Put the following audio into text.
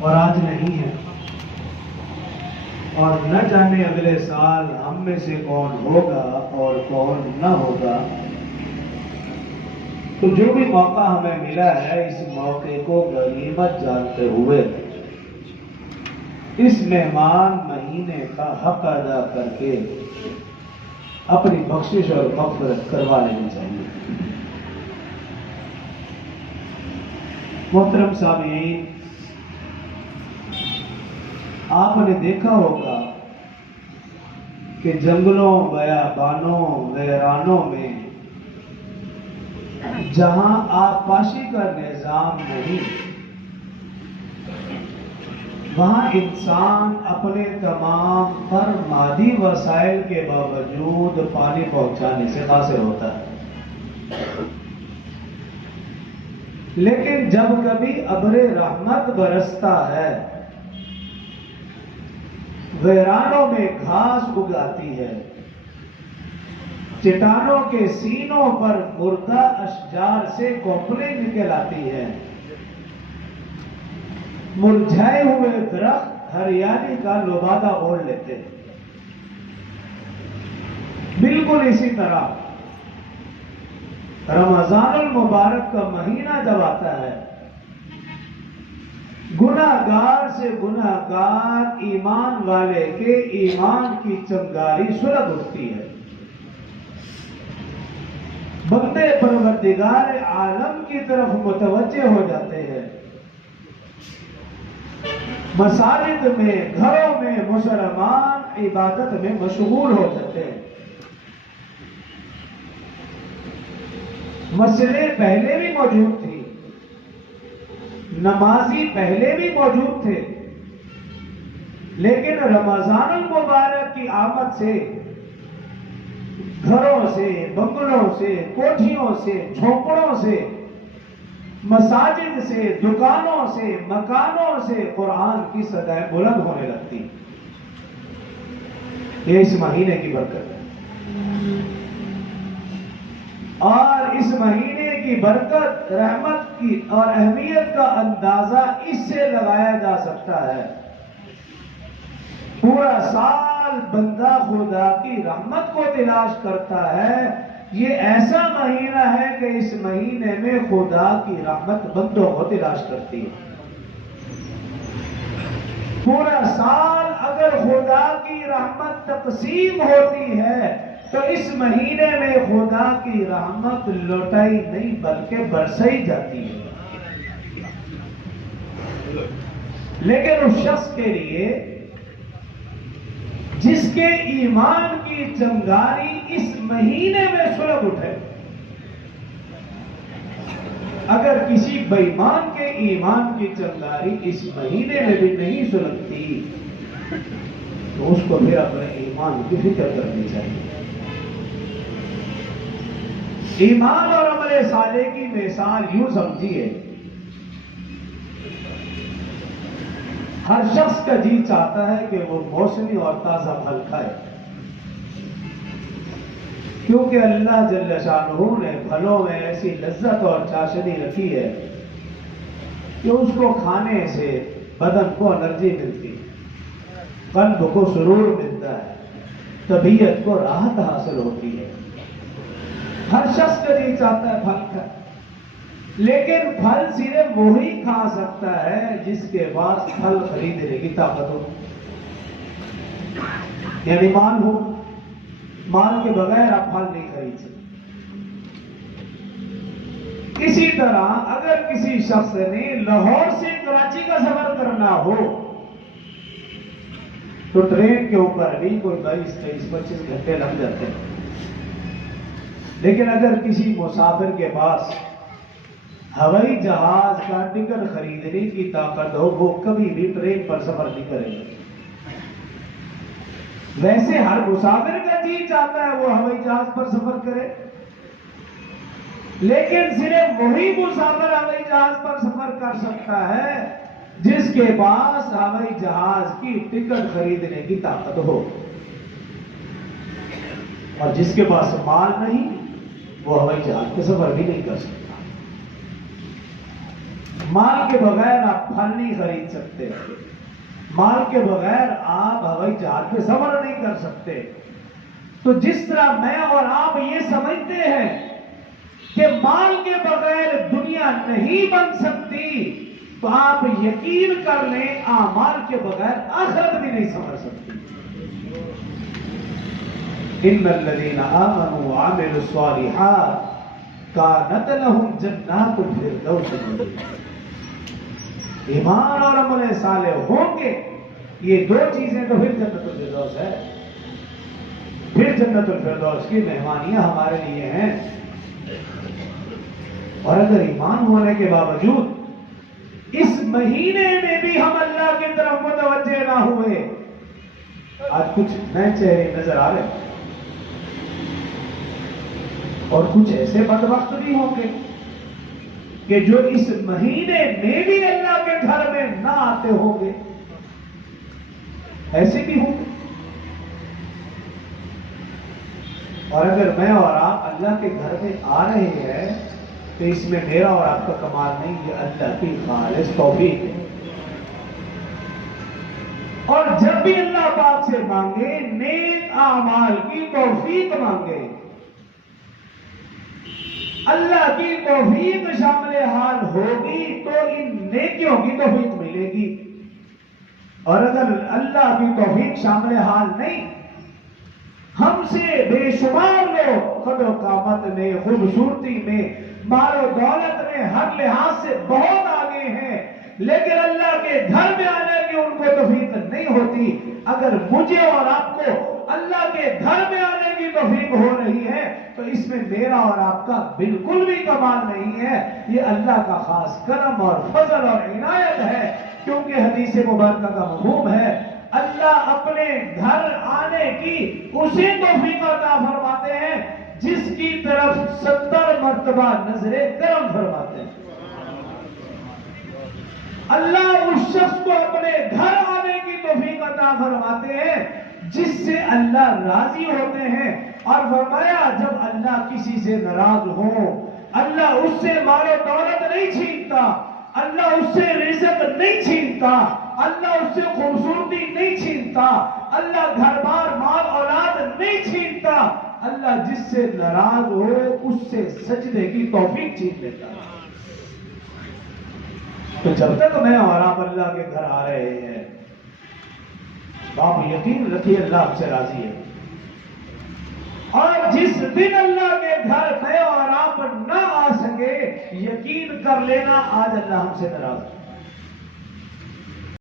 اور آج نہیں ہے، اور نہ جانے اگلے سال ہم میں سے کون ہوگا اور کون نہ ہوگا۔ تو جو بھی موقع ہمیں ملا ہے، اس موقع کو غنیمت جانتے ہوئے اس مہمان مہینے کا حق ادا کر کے اپنی بخشش اور مغفرت کروا لینی چاہیے۔ محترم سامعین، آپ نے دیکھا ہوگا کہ جنگلوں، بیابانوں، ویرانوں میں جہاں آبپاشی کا نظام نہیں، وہاں انسان اپنے تمام تر مادی وسائل کے باوجود پانی پہنچانے سے قاصر ہوتا ہے۔ لیکن جب کبھی ابر رحمت برستا ہے، ویرانوں میں گھاس اگاتی ہے، چٹانوں کے سینوں پر مردہ اشجار سے کونپلیں نکل آتی ہے، مرجھائے ہوئے درخت ہریالی کا لبادہ اوڑھ لیتے ہیں، بالکل اسی طرح رمضان المبارک کا مہینہ جب آتا ہے، گناہگار سے گناہگار ایمان والے کے ایمان کی چنگاری سلگ اٹھتی ہے، بندے پروردگار عالم کی طرف متوجہ ہو جاتے ہیں، مساجد میں، گھروں میں مسلمان عبادت میں مشغول ہو جاتے ہیں۔ مسئلے پہلے بھی موجود تھی، نمازی پہلے بھی موجود تھے، لیکن رمضان المبارک کی آمد سے گھروں سے، بنگلوں سے، کوٹھیوں سے، جھونپڑوں سے، مساجد سے، دکانوں سے، مکانوں سے قرآن کی صدائیں بلند ہونے لگتی۔ یہ اس مہینے کی برکت ہے، اور اس مہینے کی برکت، رحمت کی اور اہمیت کا اندازہ اس سے لگایا جا سکتا ہے۔ پورا سال بندہ خدا کی رحمت کو تلاش کرتا ہے، یہ ایسا مہینہ ہے کہ اس مہینے میں خدا کی رحمت بندوں کو تلاش کرتی ہے۔ پورا سال اگر خدا کی رحمت تقسیم ہوتی ہے تو اس مہینے میں خدا کی رحمت لوٹائی نہیں بلکہ برسائی جاتی ہے۔ لیکن اس شخص کے لیے جس کے ایمان کی چنگاری اس مہینے میں سلگ اٹھے، اگر کسی بے ایمان کے ایمان کی چنگاری اس مہینے میں بھی نہیں سلگتی تو اس کو پھر اپنے ایمان کی فکر کرنی چاہیے۔ ایمان اور عمل صالح کی مثال یوں سمجھیے، ہر شخص کا جی چاہتا ہے کہ وہ موسمی اور تازہ پھل کھائے، کیونکہ اللہ جل شانہ نے پھلوں میں ایسی لذت اور چاشنی رکھی ہے کہ اس کو کھانے سے بدن کو انرجی ملتی ہے، قلب کو سرور ملتا ہے، طبیعت کو راحت حاصل ہوتی ہے۔ ہر شخص کا جی چاہتا ہے پھل کھائے، لیکن پھل صرف وہی کھا سکتا ہے جس کے پاس پھل خریدنے کی طاقت ہو، یعنی مال ہو۔ مال کے بغیر آپ پھل نہیں خرید سکتے۔ اسی طرح اگر کسی شخص نے لاہور سے کراچی کا سفر کرنا ہو تو ٹرین کے اوپر بھی کوئی 22-23-25 گھنٹے لگ جاتے ہیں، لیکن اگر کسی مسافر کے پاس ہوائی جہاز کا ٹکٹ خریدنے کی طاقت ہو، وہ کبھی بھی ٹرین پر سفر نہیں کرے گا۔ ویسے ہر مسافر کا جی چاہتا ہے وہ ہوائی جہاز پر سفر کرے، لیکن صرف وہی مسافر ہوائی جہاز پر سفر کر سکتا ہے جس کے پاس ہوائی جہاز کی ٹکٹ خریدنے کی طاقت ہو، اور جس کے پاس مال نہیں وہ ہوائی جہاز پہ سفر بھی نہیں کر سکتا۔ مال کے بغیر آپ پھل نہیں خرید سکتے، مال کے بغیر آپ ہوائی جہاز پہ سفر نہیں کر سکتے۔ تو جس طرح میں اور آپ یہ سمجھتے ہیں کہ مال کے بغیر دنیا نہیں بن سکتی، تو آپ یقین کر لیں اعمال کے بغیر آخرت بھی نہیں سنور سکتی۔ ان الذين آمنوا وعملوا الصالحات كانت لهم جنات الفردوس نزلا۔ ایمان اور عمل صالح ہوں گے، یہ دو چیزیں تو پھر جنت الفردوس ہے، پھر جنت الفردوس کی مہمانیاں ہمارے لیے ہیں۔ اور اگر ایمان ہونے کے باوجود اس مہینے میں بھی ہم اللہ کی طرف متوجہ نہ ہوئے، آج کچھ نئے چہرے نظر آ رہے ہیں، اور کچھ ایسے بدبخت بھی ہوں گے کہ جو اس مہینے میں بھی اللہ کے گھر میں نہ آتے ہوں گے، ایسے بھی ہوں گے۔ اور اگر میں اور آپ اللہ کے گھر میں آ رہے ہیں تو اس میں میرا اور آپ کا کمال نہیں، یہ اللہ کی خالص توفیق ہے۔ اور جب بھی اللہ پاک سے مانگے، نیک اعمال کی توفیق مانگے، اللہ کی توفیق شامل حال ہوگی تو ان نیکیوں کی توفیق ملے گی۔ اور اگر اللہ کی توفیق شامل حال نہیں، ہم سے بے شمار لوگ قدر و قامت میں، خوبصورتی میں، مال و دولت میں، ہر لحاظ سے بہت آگے ہیں، لیکن اللہ کے گھر میں آنے کی ان کو توفیق نہیں ہوتی۔ اگر مجھے اور آپ کو اللہ کے گھر میں آنے کی توفیق ہو رہی ہے تو اس میں میرا اور آپ کا بالکل بھی کمال نہیں ہے، یہ اللہ کا خاص کرم اور فضل اور عنایت ہے۔ کیونکہ حدیث مبارکہ کا مفہوم ہے، اللہ اپنے گھر آنے کی اسے توفیق عطا فرماتے ہیں جس کی طرف 70 مرتبہ نظر کرم فرماتے ہیں۔ اللہ اس شخص کو اپنے گھر آنے کی توفیق عطا فرماتے ہیں جس سے اللہ راضی ہوتے ہیں۔ اور فرمایا جب اللہ کسی سے ناراض ہو، اللہ اس سے مال و دولت نہیں چھینتا، اللہ اس سے رزق نہیں چھینتا، اللہ اس سے خوبصورتی نہیں چھینتا، اللہ گھر بار مال اولاد نہیں چھینتا، اللہ جس سے ناراض ہو اس سے سجدے کی توفیق چھین لیتا۔ تو جب تک میں اور آپ اللہ کے گھر آ رہے ہیں، آپ یقین رکھیے اللہ ہم سے راضی ہے۔ اور جس دن اللہ کے گھر میں اور آپ نہ آ سکے، یقین کر لینا آج اللہ ہم سے ناراض ہے۔